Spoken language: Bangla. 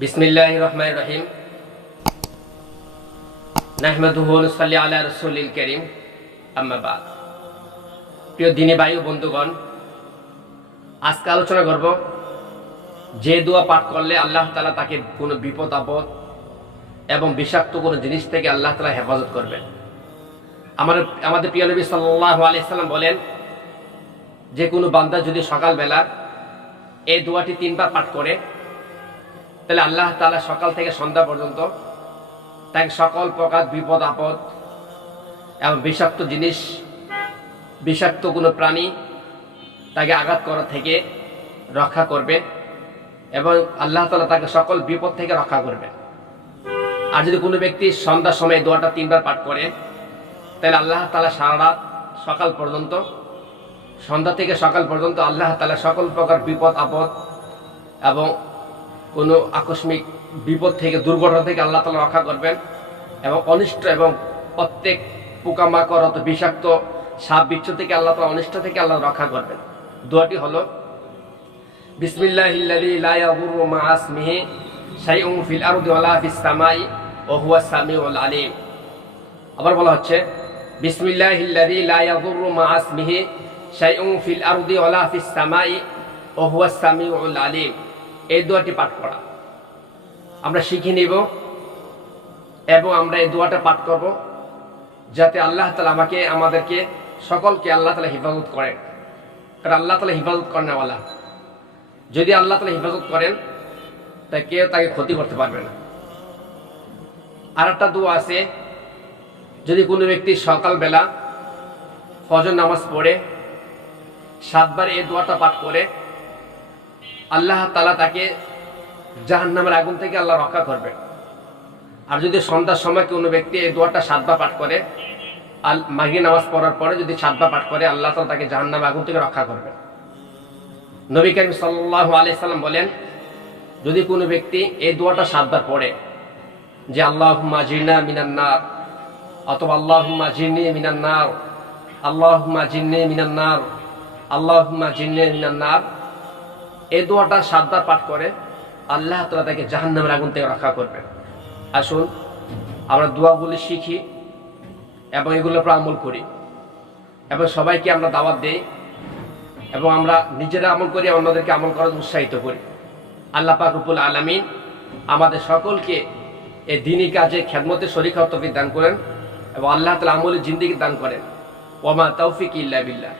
বিসমিল্লাহির রহমানির রহিম। নাহমাদুহু ওয়া নুসাল্লি আলা রাসূলিল কারীম, আম্মা বাদ। প্রিয় দ্বীনী ভাই ও বন্ধুগণ, আজকে আলোচনা করব যে দোয়া পাঠ করলে আল্লাহ তাআলা তাকে কোনো বিপদ আপদ এবং বিষাক্ত কোনো জিনিস থেকে আল্লাহ তাআলা হেফাজত করবেন। আমাদের প্রিয় নবী সাল্লাল্লাহু আলাইহি সাল্লাম বলেন, যে কোনো বান্দা যদি সকালবেলা এই দোয়াটি 3 বার পাঠ করে, তাহলে আল্লাহ তাআলা সকাল থেকে সন্ধ্যা পর্যন্ত তাকে সকল প্রকার বিপদ আপদ এবং বিষাক্ত জিনিস, বিষাক্ত কোনো প্রাণী তাকে আঘাত করা থেকে রক্ষা করবে এবং আল্লাহ তাআলা তাকে সকল বিপদ থেকে রক্ষা করবে। আর যদি কোনো ব্যক্তি সন্ধ্যার সময় দোয়াটা 3 বার পাঠ করে, তাহলে আল্লাহ তাআলা সারা রাত সকাল পর্যন্ত, সন্ধ্যা থেকে সকাল পর্যন্ত আল্লাহ তাআলা সকল প্রকার বিপদ আপদ এবং কোনো আকস্মিক বিপদ থেকে, দুর্ঘটনা থেকে আল্লাহ তাআলা রক্ষা করবেন এবং অনিষ্ট এবং প্রত্যেক পোকামাকড় অত বিষাক্ত সাপ বিচ্ছু থেকে আল্লাহ তাআলা অনিষ্ট থেকে আল্লাহ রক্ষা করবেন। দোয়াটি হলো বিসমিল্লাহিল্লাযী লা ইয়াদুররু মা'a ইসমিহি শাইউন ফিল আরদি ওয়ালা ফিস সামাই ওয়া হুয়াস সামিউল আলীম। আবার বলা হচ্ছে বিসমিল্লাহিল্লাযী লা ইয়াদুররু মা'a ইসমিহি শাইউন ফিল আরদি ওয়ালা ফিস সামাই ওয়া হুয়াস সামিউল আলীম। এই দোয়াটি পাঠ করা আমরা শিখে নিব এবং আমরা এই দোয়াটা পাঠ করব, যাতে আল্লাহ তাআলা আমাদেরকে সকলকে আল্লাহ তাআলা হেফাজত করেন। কারণ আল্লাহ তাআলা হেফাজত করেন ওয়ালা, যদি আল্লাহ তাআলা হেফাজত করেন তাই কেউ তাকে ক্ষতি করতে পারবে না। আর একটা দোয়া আছে, যদি কোনো ব্যক্তি সকালবেলা ফজর নামাজ পড়ে 7 বার এই দোয়াটা পাঠ করে, আল্লাহ তাআলা তাকে জাহান্নামের আগুন থেকে আল্লাহ রক্ষা করবে। আর যদি সন্ধ্যার সময় কোনো ব্যক্তি এই দোয়াটা 7 বার পাঠ করে, মাগরিব নামাজ পড়ার পরে যদি 7 বার পাঠ করে, আল্লাহ তাআলা তাকে জাহান্নামের আগুন থেকে রক্ষা করবে। নবী করিম সাল্লাল্লাহু আলাইহি সাল্লাম বলেন, যদি কোনো ব্যক্তি এই দোয়াটা 7 বার পড়ে, যে আল্লাহুম্মা জিরনা মিনান নার, অথবা আল্লাহুম্মা জিরনি মিনান নার, আল্লাহুম্মা জিরনি মিনান নার, আল্লাহুম্মা জিরনি মিনান নার, এই দোয়াটা 7 বার পাঠ করে, আল্লাহ তাআলা তাকে জাহান্নামের আগুন থেকে রক্ষা করবেন। আসুন আমরা দোয়াগুলি শিখি এবং এগুলোর উপর আমল করি এবং সবাইকে আমরা দাওয়াত দেই এবং আমরা নিজেরা আমল করি, অন্যদেরকে আমল করার উৎসাহিত করি। আল্লাহ পাক রব্বুল আলামিন আমাদের সকলকে এই দ্বীনী কাজে খেদমতে শরীক হওয়ার তৌফিক দান করেন এবং আল্লাহ তাআলা আমলের জিন্দেগি দান করেন। ওয়া মা তাওফিক ইল্লা বিল্লাহ।